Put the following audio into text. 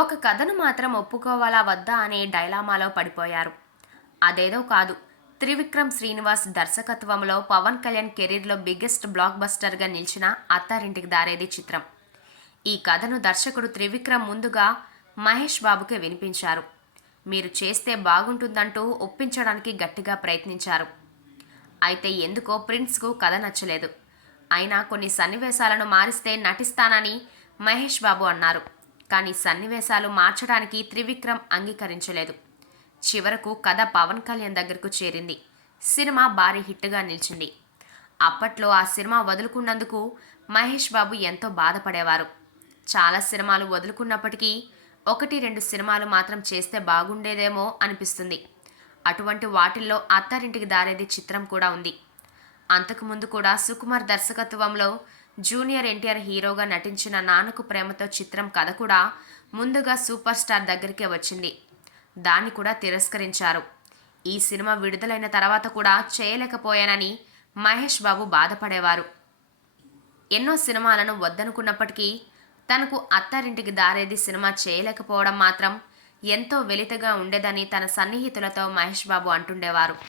ఒక కథను మాత్రం ఒప్పుకోవాలా వద్దా అనే డైలామాలో పడిపోయారు. అదేదో కాదు, త్రివిక్రమ్ శ్రీనివాస్ దర్శకత్వంలో పవన్ కళ్యాణ్ కెరీర్లో బిగ్గెస్ట్ బ్లాక్ బస్టర్గా నిలిచిన అత్తారింటికి దారేది చిత్రం. ఈ కథను దర్శకుడు త్రివిక్రమ్ ముందుగా మహేష్ బాబుకే వినిపించారు. మీరు చేస్తే బాగుంటుందంటూ ఒప్పించడానికి గట్టిగా ప్రయత్నించారు. అయితే ఎందుకో ప్రిన్స్కు కథ నచ్చలేదు. అయినా కొన్ని సన్నివేశాలను మారిస్తే నటిస్తానని మహేష్ బాబు అన్నారు. కానీ సన్నివేశాలు మార్చడానికి త్రివిక్రమ్ అంగీకరించలేదు. చివరకు కథ పవన్ కళ్యాణ్ దగ్గరకు చేరింది. సినిమా భారీ హిట్గా నిలిచింది. అప్పట్లో ఆ సినిమా వదులుకున్నందుకు మహేష్ బాబు ఎంతో బాధపడేవారు. చాలా సినిమాలు వదులుకున్నప్పటికీ 1-2 సినిమాలు మాత్రం చేస్తే బాగుండేదేమో అనిపిస్తుంది. అటువంటి వాటిల్లో అత్తారింటికి దారేది చిత్రం కూడా ఉంది. అంతకుముందు కూడా సుకుమార్ దర్శకత్వంలో జూనియర్ ఎన్టీఆర్ హీరోగా నటించిన నాన్నకు ప్రేమతో చిత్రం కథ కూడా ముందుగా సూపర్ స్టార్ దగ్గరికే వచ్చింది. దాన్ని కూడా తిరస్కరించారు. ఈ సినిమా విడుదలైన తర్వాత కూడా చేయలేకపోయానని మహేష్ బాబు బాధపడేవారు. ఎన్నో సినిమాలను వద్దనుకున్నప్పటికీ తనకు అత్తారింటికి దారేది సినిమా చేయలేకపోవడం మాత్రం ఎంతో వెలితగా ఉండేదని తన సన్నిహితులతో మహేష్ బాబు అంటుండేవారు.